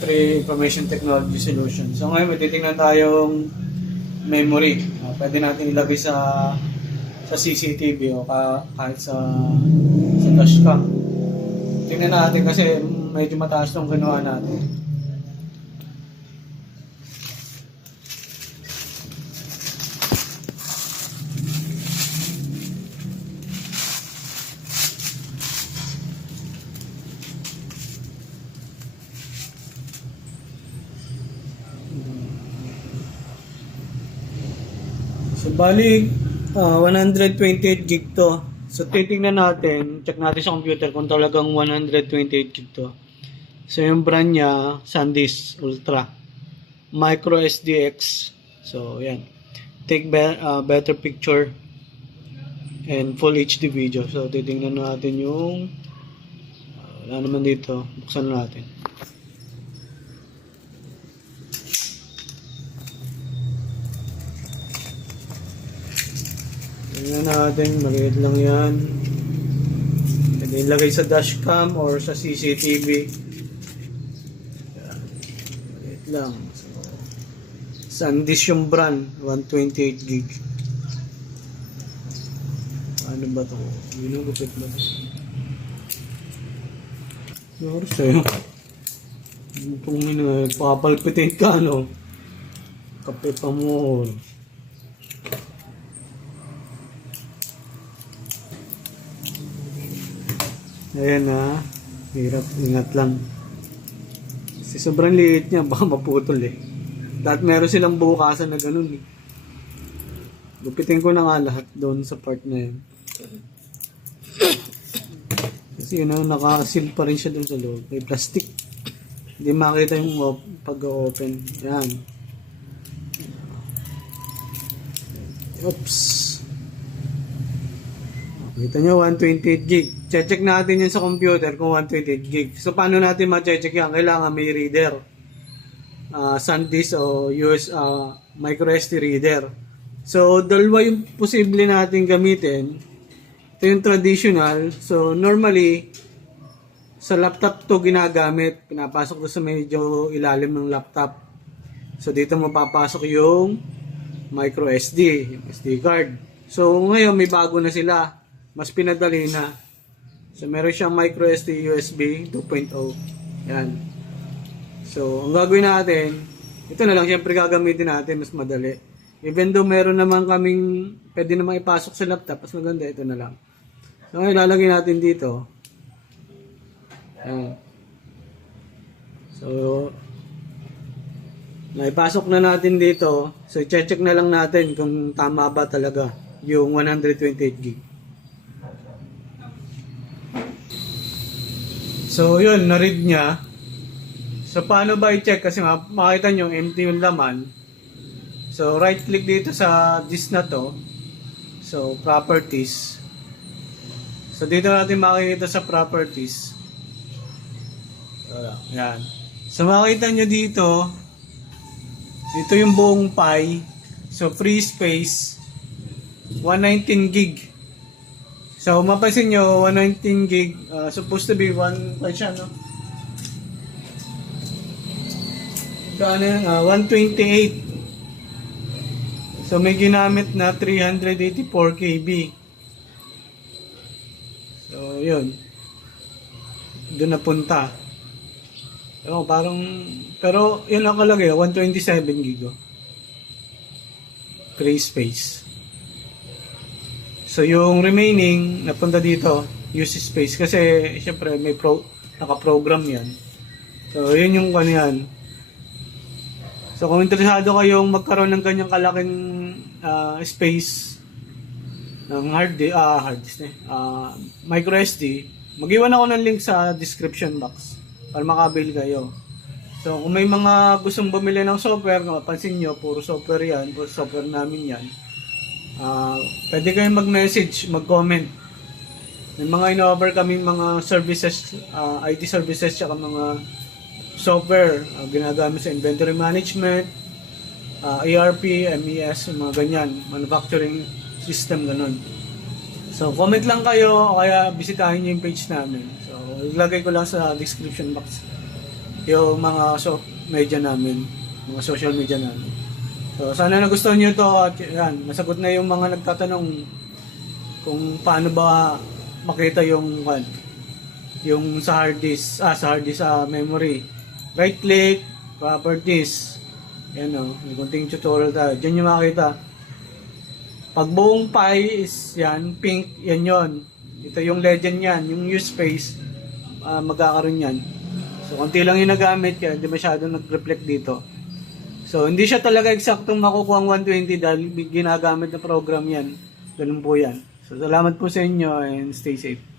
Information Technology Solution. So ngayon may titingnan tayong memory. Pwede natin ilagay sa CCTV o kahit sa dashcam. Tingnan natin kasi medyo mataas tong ginawa natin. So, bali, 128 gig to. So, titingnan natin, check natin sa computer kung talagang 128 gig to. So, yung brand niya, SanDisk Ultra. Micro SDX. So, yan. Take better picture and full HD video. So, titingnan natin yung wala naman dito. Buksan natin. Tingnan natin, maliit lang yan. Pwede ilagay sa dashcam or sa CCTV. Maliit lang. So, SanDisk yung brand, 128 gig. Ano ba ito? Ginugupit ba ito? Siguro sa'yo. Kung papalpitate ka, no? Kape pa mo. Ayan na, hirap, ingat lang. Kasi sobrang liit niya, baka maputol eh. Dahil meron silang bukasan na ganun eh. Gupitin ko na nga lahat doon sa part na yun. Kasi yun, naka-seal pa rin siya doon sa loob. May plastic. Hindi makita yung pag-open. Yan. Oops. Kita nyo, 128 gig. Check natin yun sa computer kung 128 gig. So, paano natin ma-check yan? Kailangan may reader. SanDisk o micro SD reader. So, dalawa yung posible natin gamitin. Ito yung traditional. So, normally, sa laptop to ginagamit. Pinapasok ko sa medyo ilalim ng laptop. So, dito mapapasok yung micro SD, yung SD card. So, ngayon may bago na sila. Mas pinadali na. So, meron siyang micro SD USB 2.0. Yan. So, ang gagawin natin, ito na lang, siyempre gagamitin natin, mas madali. Even though meron naman kaming, pwede naman ipasok sa laptop, mas maganda, ito na lang. So, ngayon, lalagay natin dito. Yan. So, naipasok na natin dito. So, check na lang natin kung tama ba talaga yung 128 gig. So, yun, na-read niya. So, paano ba i-check? Kasi makita nyo, empty yung laman. So, right-click dito sa disk na to. So, properties. So, dito natin makikita sa properties. Yan. So, makita nyo dito, dito yung buong pie. So, free space, 119 gig. So, mapasin nyo, 119 gig, supposed to be 1, siya, no? Kano yun? 128. So, may ginamit na 384 KB. So, yun. Doon napunta. So, parang, pero, yun nakalagay, 127 gig. Free space. So, yung remaining, napunta dito, use space. Kasi, syempre, may naka-program yan. So, yun yung yan. So, kung interesado kayong magkaroon ng ganyang kalaking space ng hard disk, micro SD, mag-iwan ako ng link sa description box para makabil kayo. So, kung may mga gustong bumili ng software, mapansin nyo, puro software yan, puro software namin yan. Pwede kayong mag-message, mag-comment. May mga in-offer kaming mga services, IT services, tsaka mga software ginagamit sa inventory management, ERP, MES, mga ganyan, manufacturing system, ganun. So, comment lang kayo o kaya bisitahin nyo yung page namin. So, ilagay ko lang sa description box. yung mga media namin, mga social media namin. So, sana nagustuhan nyo to at yan, nasagot na yung mga nagtatanong kung paano ba makita yung sa hard disk, sa memory. Right click, properties. Yan o, may kunting tutorial tayo. Diyan yung makita. Pag buong pie is yan, pink, yan yon. Ito yung legend yan, yung use space, magkakaroon yan. So, konti lang yung nagamit kaya hindi masyadong nag-reflect dito. So, hindi siya talaga eksaktong makukuha ang 120 dahil ginagamit na program yan. Ganun po yan. So, salamat po sa inyo and stay safe.